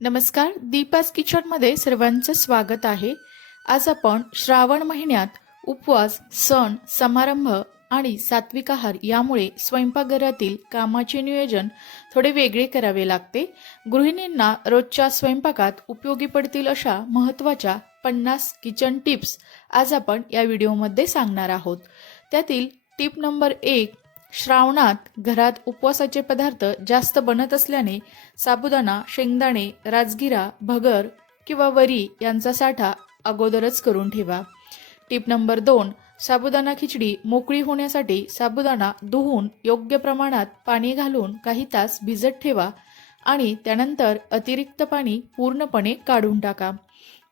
नमस्कार, दीपास किचनमध्ये सर्वांचं स्वागत आहे। आज आपण श्रावण महिन्यात उपवास, सण, समारंभ आणि सात्विक आहार यामुळे स्वयंपाकघरातील कामाचे नियोजन थोडे वेगळे करावे लागते। गृहिणींना रोजच्या स्वयंपाकात उपयोगी पडतील अशा महत्त्वाच्या 50 किचन टिप्स आज आपण या व्हिडिओमध्ये सांगणार आहोत। त्यातील टिप नंबर 1, श्रावणात घरात उपवासाचे पदार्थ जास्त बनत असल्याने साबुदाणा, शेंगदाणे, राजगिरा, भगर किंवा वरी यांचा साठा अगोदरच करून ठेवा। टिप नंबर 2, साबुदाणा खिचडी मोकळी होण्यासाठी साबुदाणा धुवून योग्य प्रमाणात पाणी घालून काही तास भिजत ठेवा आणि त्यानंतर अतिरिक्त पाणी पूर्णपणे काढून टाका।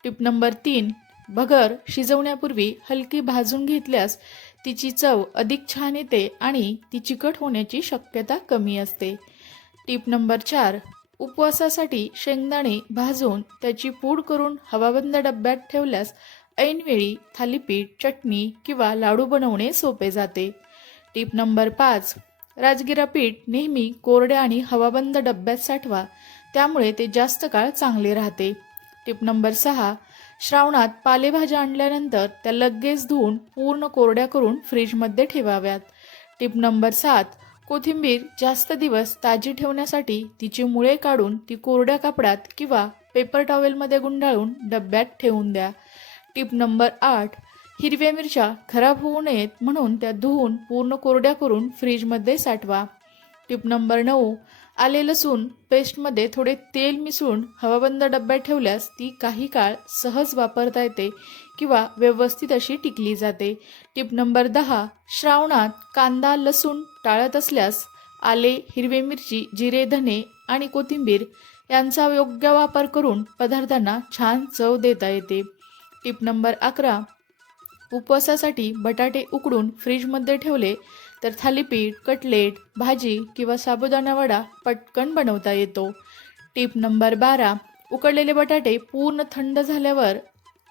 टिप नंबर 3, भगर शिजवण्यापूर्वी हलकी भाजून घेतल्यास तिची चव अधिक छान येते आणि ती चिकट होण्याची शक्यता कमी असते। टिप नंबर 4, उपवासासाठी शेंगदाणे भाजून त्याची पूड करून हवाबंद डब्यात ठेवल्यास ऐनवेळी थालीपीठ, चटणी किंवा लाडू बनवणे सोपे जाते। टिप नंबर 5, राजगिरा पीठ नेहमी कोरड्या आणि हवाबंद डब्यात साठवा, त्यामुळे ते जास्त काळ चांगले राहते। टिप नंबर 6, श्रावणात पालेभाज्या आणल्यानंतर त्या लगेच धुवून पूर्ण कोरड्या करून फ्रीजमध्ये ठेवाव्यात। टिप नंबर 7, कोथिंबीर जास्त दिवस ताजी ठेवण्यासाठी तिची मुळे काढून ती कोरड्या कापडात किंवा पेपर टॉवेलमध्ये गुंडाळून डब्यात ठेवून द्या। टिप नंबर 8, हिरव्या मिरच्या खराब होऊ नयेत म्हणून त्या धुवून पूर्ण कोरड्या करून फ्रीजमध्ये साठवा। टिप नंबर 9, आले लसूण पेस्टमध्ये थोडे तेल मिसळून हवाबंद डब्यात ठेवल्यास ती काही काळ सहज वापरता येते किंवा व्यवस्थित अशी टिकली जाते। टिप नंबर 10, श्रावणात कांदा, लसूण टाळत असल्यास आले, हिरवी मिरची, जिरे, धने आणि कोथिंबीर यांचा योग्य वापर करून पदार्थांना छान चव देता येते। टिप नंबर 11, उपवासासाठी बटाटे उकडून फ्रीजमध्ये ठेवले तर थालीपीठ, कटलेट, भाजी किंवा साबुदाणा वडा पटकन बनवता येतो। टिप नंबर 12, उकडलेले बटाटे पूर्ण थंड झाल्यावर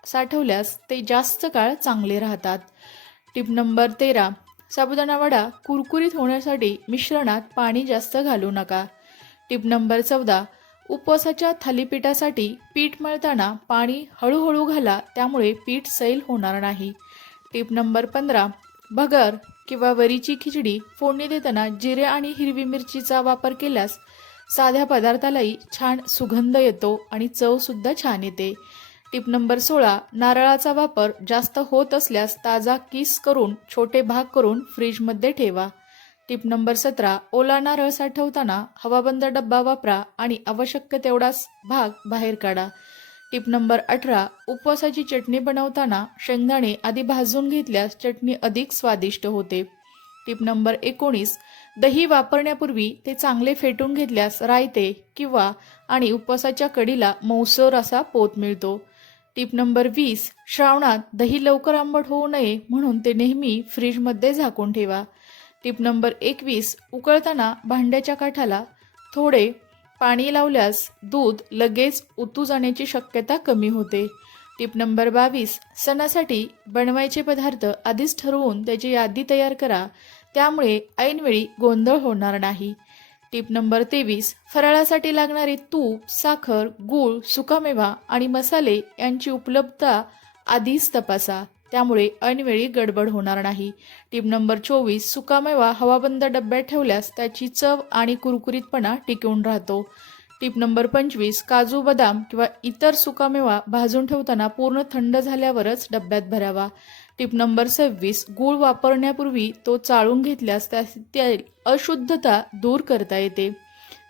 साठवल्यास ते जास्त काळ चांगले राहतात। टिप नंबर 13, साबुदाणा वडा कुरकुरीत होण्यासाठी मिश्रणात पाणी जास्त घालू नका। टिप नंबर 14, उपवासाच्या थालीपीठासाठी पीठ मळताना पाणी हळूहळू घाला, त्यामुळे पीठ सैल होणार नाही। टिप नंबर 15, भगर किंवा वरीची खिचडी फोडणी देताना जिरे आणि हिरवी मिरचीचा वापर केल्यास साध्या पदार्थालाही छान सुगंध येतो आणि चव सुद्धा छान येते। टिप नंबर 16, नारळाचा वापर जास्त होत असल्यास ताजा किस करून छोटे भाग करून फ्रीजमध्ये ठेवा। टिप नंबर 17, ओला नारळ साठवताना हवाबंद डब्बा वापरा आणि आवश्यक तेवढाच भाग बाहेर काढा। टिप नंबर 18, उपवासाची चटणी बनवताना शेंगदाणे आधी भाजून घेतल्यास चटणी अधिक स्वादिष्ट होते। टिप नंबर 19, दही वापरण्यापूर्वी ते चांगले फेटून घेतल्यास रायते किंवा आणि उपवासाच्या कढीला मऊसर असा पोत मिळतो। टिप नंबर 20, श्रावणात दही लवकर आंबट होऊ नये म्हणून ते नेहमी फ्रीजमध्ये झाकून ठेवा। टिप नंबर 21, उकळताना भांड्याच्या काठाला थोडे पाणी लावल्यास दूध लगेच उतू जाण्याची शक्यता कमी होते। टिप नंबर 22, सणासाठी बनवायचे पदार्थ आधीच ठरवून त्याची यादी तयार करा, त्यामुळे ऐनवेळी गोंधळ होणार नाही। टिप नंबर 23, फराळासाठी लागणारे तूप, साखर, गूळ, सुकामेवा आणि मसाले यांची उपलब्धता आधीच तपासा, त्यामुळे ऐनवेळी गडबड होणार नाही। टिप नंबर 24, सुकामेवा हवाबंद डब्यात ठेवल्यास त्याची चव आणि कुरकुरीतपणा टिकून राहतो। टिप नंबर 25, काजू, बदाम किंवा इतर सुकामेवा भाजून ठेवताना पूर्ण थंड झाल्यावरच डब्यात भरावा। टिप नंबर 26, गूळ वापरण्यापूर्वी तो चाळून घेतल्यास त्यातील अशुद्धता दूर करता येते।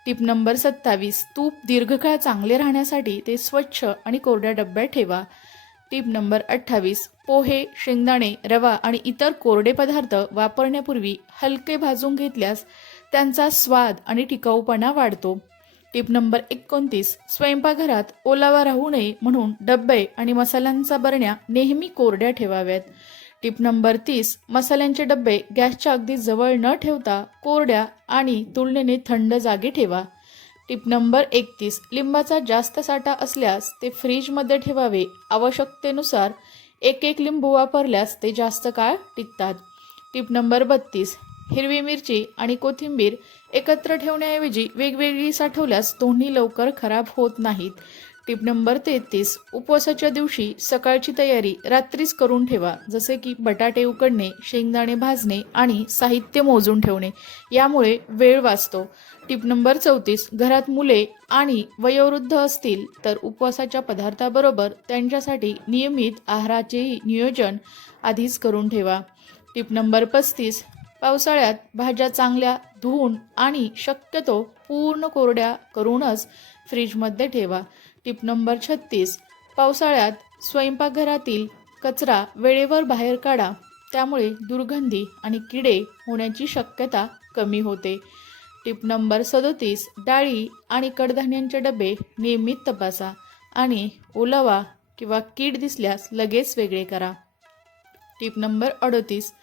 टिप नंबर 27, तूप दीर्घकाळ चांगले राहण्यासाठी ते स्वच्छ आणि कोरड्या डब्यात ठेवा। टिप नंबर 28, पोहे, शेंगदाणे, रवा आणि इतर कोरडे पदार्थ वापरण्यापूर्वी हलके भाजून घेतल्यास त्यांचा स्वाद आणि टिकाऊपणा वाढतो। टिप नंबर 29, स्वयंपाकघरात ओलावा राहू नये म्हणून डब्बे आणि मसाल्यांचा बरण्या नेहमी कोरड्या ठेवाव्यात। टिप नंबर 30, मसाल्यांचे डब्बे गॅसच्या अगदी जवळ न ठेवता कोरड्या आणि तुलनेने थंड जागी ठेवा। टिप नंबर 31, लिंबाचा जास्त साठा असल्यास ते फ्रीजमध्ये ठेवावे, आवश्यकतेनुसार एक लिंबू वापरल्यास ते जास्त काळ टिकतात। टिप नंबर 32, हिरवी मिरची आणि कोथिंबीर एकत्र ठेवण्याऐवजी वेगवेगळी साठवल्यास दोन्ही लवकर खराब होत नाहीत. Tip number 33. उपवासाच्या दिवशी सकाळची तयारी रात्रीच करून ठेवा. जसे की बटाटे उकडणे, शेंगदाणे भाजणे आणि साहित्य मोजून ठेवणे. यामुळे वेळ वाचतो. Tip number 34. घरात मुले आणि वयोवृद्ध असतील तर उपवासाच्या पदार्थाबरोबर त्यांच्यासाठी नियमित आहाराचेही नियोजन आधीच करून ठेवा. Tip number 35. पावसाळ्यात भाज्या चांगल्या धुवून आणि शक्यतो पूर्ण कोरड्या करूनच फ्रीजमध्ये ठेवा. Tip number 36. पावसाळ्यात स्वयंपाकघरातील कचरा वेळेवर बाहेर काढा. त्यामुळे दुर्गंधी आणि किडे होण्याची शक्यता कमी होते. Tip number 37. डाळी आणि कडधान्यांचे डबे नियमित तपासा आणि ओलावा किंवा कीड दिसल्यास लगेच वेगळे करा. Tip number 38.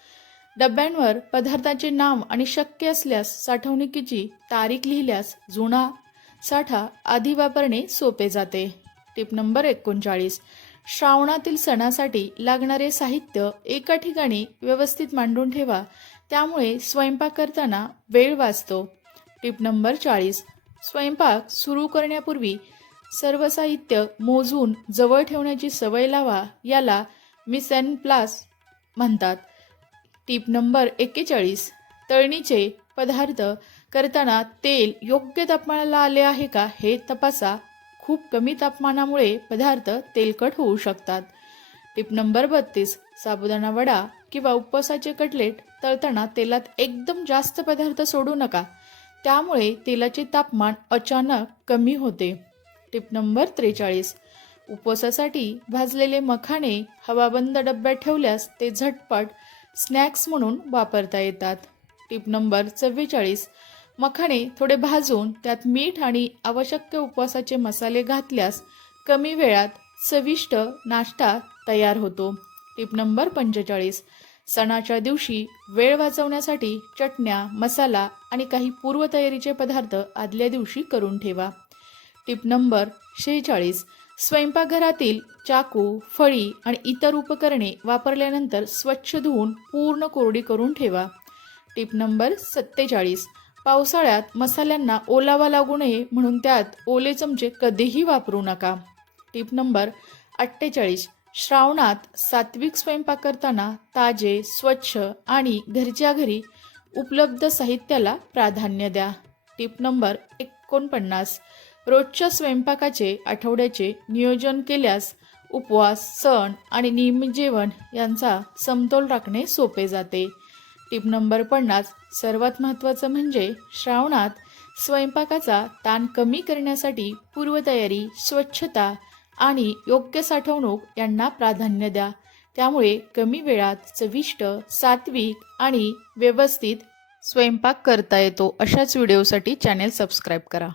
डब्यांवर पदार्थाचे नाव आणि शक्य असल्यास साठवणुकीची तारीख लिहिल्यास जुना साठा आधी वापरणे सोपे जाते. Tip number 39. श्रावणातील सणासाठी लागणारे साहित्य एका ठिकाणी व्यवस्थित मांडून ठेवा. त्यामुळे स्वयंपाक करताना वेळ वाचतो. Tip number 40. स्वयंपाक सुरू करण्यापूर्वी सर्व साहित्य मोजून जवळ ठेवण्याची सवय लावा. याला मिस एन प्लास म्हणतात. Tip number 41. तळणीचे पदार्थ करताना तेल योग्य तापमानाला आले आहे का हे तपासा. खूप कमी तापमानामुळे पदार्थ तेलकट होऊ शकतात. Tip number 32. साबुदाणा वडा किंवा उपवासाचे कटलेट तळताना तेलात एकदम जास्त पदार्थ सोडू नका. त्यामुळे तेलाचे तापमान अचानक कमी होते. Tip number 43. उपवासासाठी भाजलेले मखाणे हवाबंद डब्यात ठेवल्यास ते झटपट स्नॅक्स म्हणून वापरता येतात. Tip number 44. मखाणे थोडे भाजून त्यात मीठ आणि आवश्यक उपवासाचे मसाले घातल्यास कमी वेळात चविष्ट नाश्ता तयार होतो. Tip number 45. सणाच्या दिवशी वेळ वाचवण्यासाठी चटण्या, मसाला आणि काही पूर्वतयारीचे पदार्थ आदल्या दिवशी करून ठेवा. Tip number 46. स्वयंपाकघरातील चाकू, फळी आणि इतर उपकरणे वापरल्यानंतर स्वच्छ धुवून पूर्ण कोरडी करून ठेवा. Tip number 47. पावसाळ्यात मसाल्यांना ओलावा लागू नये म्हणून त्यात ओले चमचे कधीही वापरू नका. Tip number 48. श्रावणात सात्विक स्वयंपाक करताना ताजे, स्वच्छ आणि घरच्या घरी उपलब्ध साहित्याला प्राधान्य द्या. Tip number 49. रोजच्या स्वयंपाकाचे आठवड्याचे नियोजन केल्यास उपवास, सण आणि नियमित जेवण यांचा समतोल राखणे सोपे जाते. Tip number 50. सर्वात महत्त्वाचं म्हणजे श्रावणात स्वयंपाकाचा ताण कमी करण्यासाठी पूर्वतयारी, स्वच्छता आणि योग्य साठवणूक यांना प्राधान्य द्या. त्यामुळे कमी वेळात चविष्ट, सात्विक आणि व्यवस्थित स्वयंपाक करता येतो. अशाच व्हिडिओसाठी चॅनेल सबस्क्राईब करा.